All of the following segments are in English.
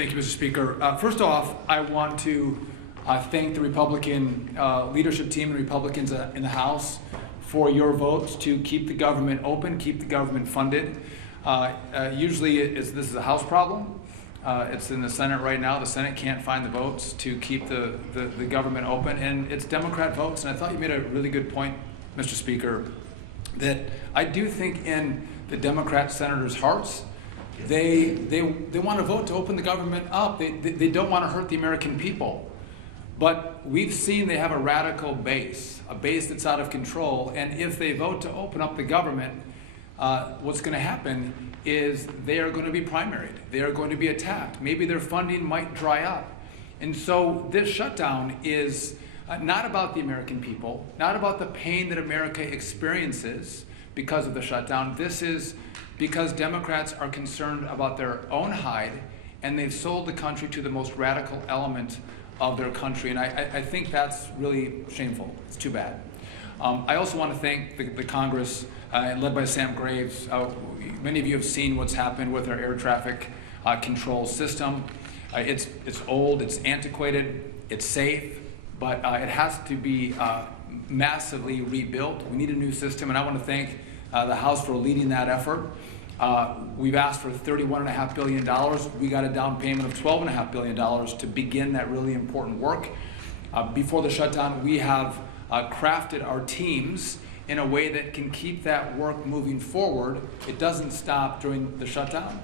Thank you, Mr. Speaker. First off, I want to thank the Republican leadership team and Republicans in the House for your votes to keep the government open, keep the government funded. Usually this is a House problem. It's in the Senate right now. The Senate can't find the votes to keep the government open, and it's Democrat votes. And I thought you made a really good point, Mr. Speaker, that I do think in the Democrat senators' hearts, they want to vote to open the government up. They don't want to hurt the American people. But we've seen they have a radical base, a base that's out of control. And if they vote to open up the government, what's going to happen is they are going to be primaried. They are going to be attacked. Maybe their funding might dry up. And so this shutdown is not about the American people, not about the pain that America experiences because of the shutdown. This is because Democrats are concerned about their own hide, and they've sold the country to the most radical element of their country. And I think that's really shameful. It's too bad. I also want to thank the Congress, led by Sam Graves. Many of you have seen what's happened with our air traffic control system. It's old, it's antiquated, it's safe, but it has to be massively rebuilt. We need a new system, and I want to thank the House for leading that effort. We've asked for $31.5 billion. We got a down payment of $12.5 billion to begin that really important work. Before the shutdown, we have crafted our teams in a way that can keep that work moving forward. It doesn't stop during the shutdown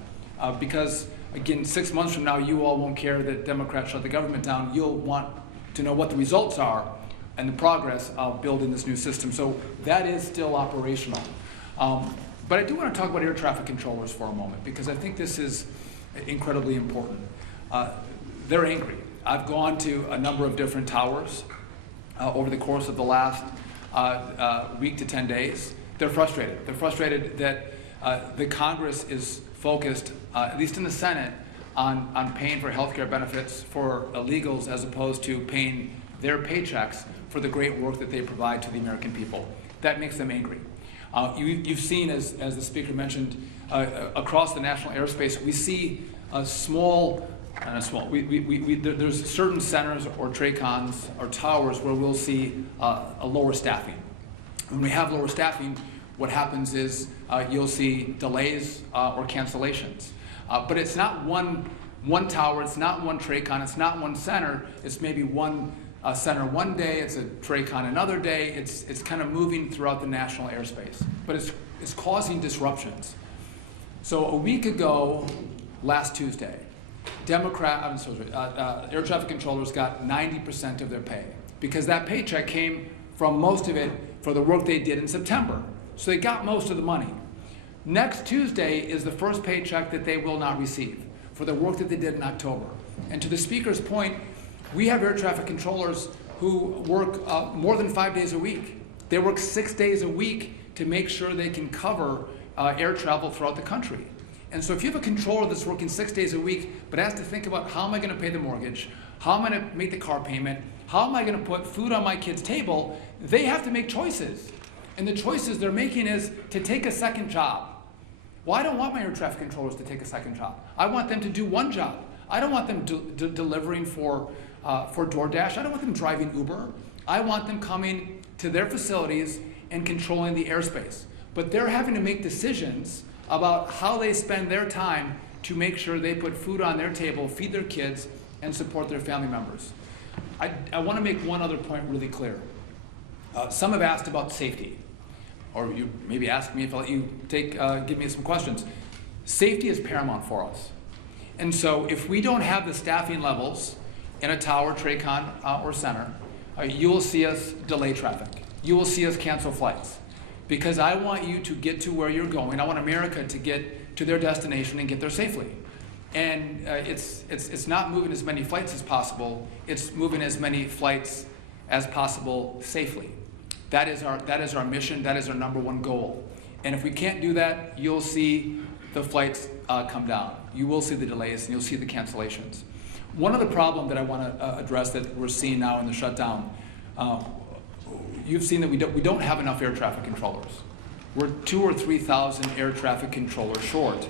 because, again, 6 months from now, you all won't care that Democrats shut the government down. You'll want to know what the results are and the progress of building this new system. So that is still operational. But I do want to talk about air traffic controllers for a moment because I think this is incredibly important. They're angry. I've gone to a number of different towers over the course of the last week to 10 days. They're frustrated. They're frustrated that the Congress is focused, at least in the Senate, on paying for health care benefits for illegals as opposed to paying their paychecks for the great work that they provide to the American people. That makes them angry. You've seen, as the Speaker mentioned, across the national airspace, we see there's certain centers or TRACONs or towers where we'll see a lower staffing. When we have lower staffing, what happens is you'll see delays or cancellations. But it's not one tower, it's not one TRACON, it's not one center, it's maybe one center one day, it's a TRACON another day, it's kind of moving throughout the national airspace. But it's causing disruptions. So a week ago, last Tuesday, air traffic controllers got 90% of their pay because that paycheck came from most of it for the work they did in September. So they got most of the money. Next Tuesday is the first paycheck that they will not receive for the work that they did in October. And to the Speaker's point, we have air traffic controllers who work more than 5 days a week. They work 6 days a week to make sure they can cover air travel throughout the country. And so if you have a controller that's working 6 days a week, but has to think about how am I going to pay the mortgage, how am I going to make the car payment, how am I going to put food on my kid's table, they have to make choices. And the choices they're making is to take a second job. Well, I don't want my air traffic controllers to take a second job. I want them to do one job. I don't want them delivering for DoorDash. I don't want them driving Uber. I want them coming to their facilities and controlling the airspace. But they're having to make decisions about how they spend their time to make sure they put food on their table, feed their kids, and support their family members. I want to make one other point really clear. Some have asked about safety, or you maybe ask me if I'll let you give me some questions. Safety is paramount for us. And so if we don't have the staffing levels in a tower, TRACON, or center, you will see us delay traffic. You will see us cancel flights. Because I want you to get to where you're going. I want America to get to their destination and get there safely. And it's not moving as many flights as possible. It's moving as many flights as possible safely. That is our mission. That is our number one goal. And if we can't do that, you'll see the flights come down. You will see the delays and you'll see the cancellations. One other problem that I want to address that we're seeing now in the shutdown, you've seen that we don't have enough air traffic controllers. We're 2,000 or 3,000 air traffic controllers short.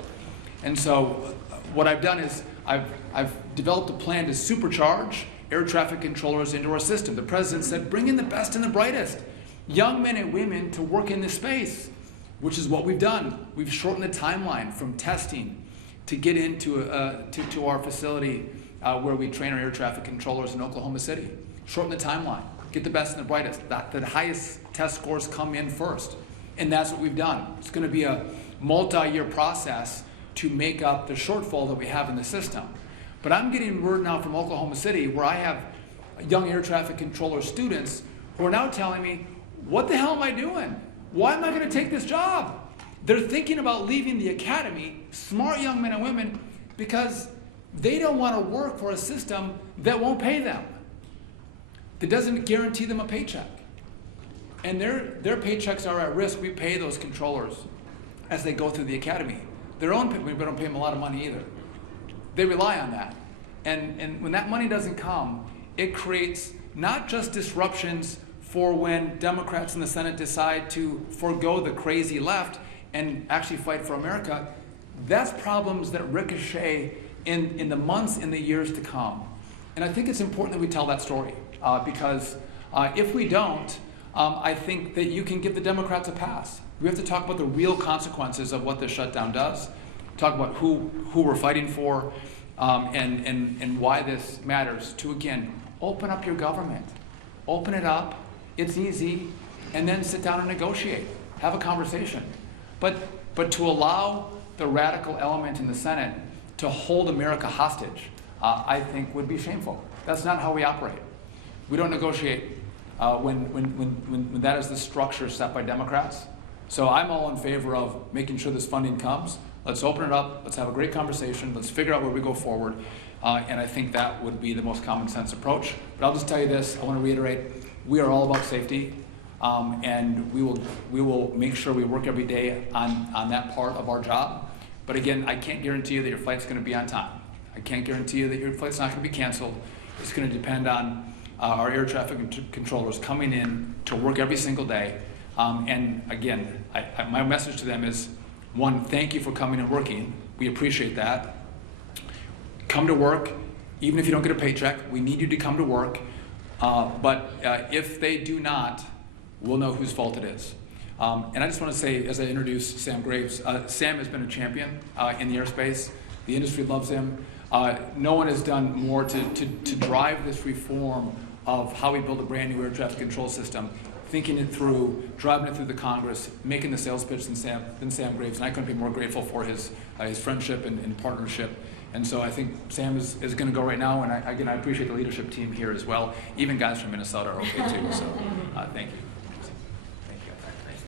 And so what I've done is I've developed a plan to supercharge air traffic controllers into our system. The president said, bring in the best and the brightest, young men and women to work in this space, which is what we've done. We've shortened the timeline from testing to get into to our facility where we train our air traffic controllers in Oklahoma City. Shorten the timeline, get the best and the brightest. The highest test scores come in first. And that's what we've done. It's going to be a multi-year process to make up the shortfall that we have in the system. But I'm getting word now from Oklahoma City where I have young air traffic controller students who are now telling me, what the hell am I doing? Why am I going to take this job? They're thinking about leaving the academy, smart young men and women, because they don't want to work for a system that won't pay them, that doesn't guarantee them a paycheck. And their paychecks are at risk. We pay those controllers as they go through the academy. We don't pay them a lot of money either. They rely on that. And when that money doesn't come, it creates not just disruptions for when Democrats in the Senate decide to forego the crazy left and actually fight for America. That's problems that ricochet in the months and the years to come. And I think it's important that we tell that story because if we don't, I think that you can give the Democrats a pass. We have to talk about the real consequences of what the shutdown does, talk about who we're fighting for, and why this matters. To, again, open up your government. Open it up. It's easy. And then sit down and negotiate. Have a conversation. But to allow the radical element in the Senate to hold America hostage, I think would be shameful. That's not how we operate. We don't negotiate when that is the structure set by Democrats. So I'm all in favor of making sure this funding comes. Let's open it up. Let's have a great conversation. Let's figure out where we go forward. And I think that would be the most common sense approach. But I'll just tell you this. I want to reiterate, we are all about safety. And we will make sure we work every day on that part of our job. But again, I can't guarantee you that your flight's going to be on time. I can't guarantee you that your flight's not going to be canceled. It's going to depend on our air traffic controllers coming in to work every single day. And again, my message to them is, one, thank you for coming and working. We appreciate that. Come to work, even if you don't get a paycheck. We need you to come to work. But if they do not, we'll know whose fault it is. And I just want to say, as I introduce Sam Graves, Sam has been a champion in the airspace. The industry loves him. No one has done more to drive this reform of how we build a brand new air traffic control system, thinking it through, driving it through the Congress, making the sales pitch than Sam Graves. And I couldn't be more grateful for his friendship and partnership. And so I think Sam is going to go right now. And again, I appreciate the leadership team here as well. Even guys from Minnesota are okay too. So.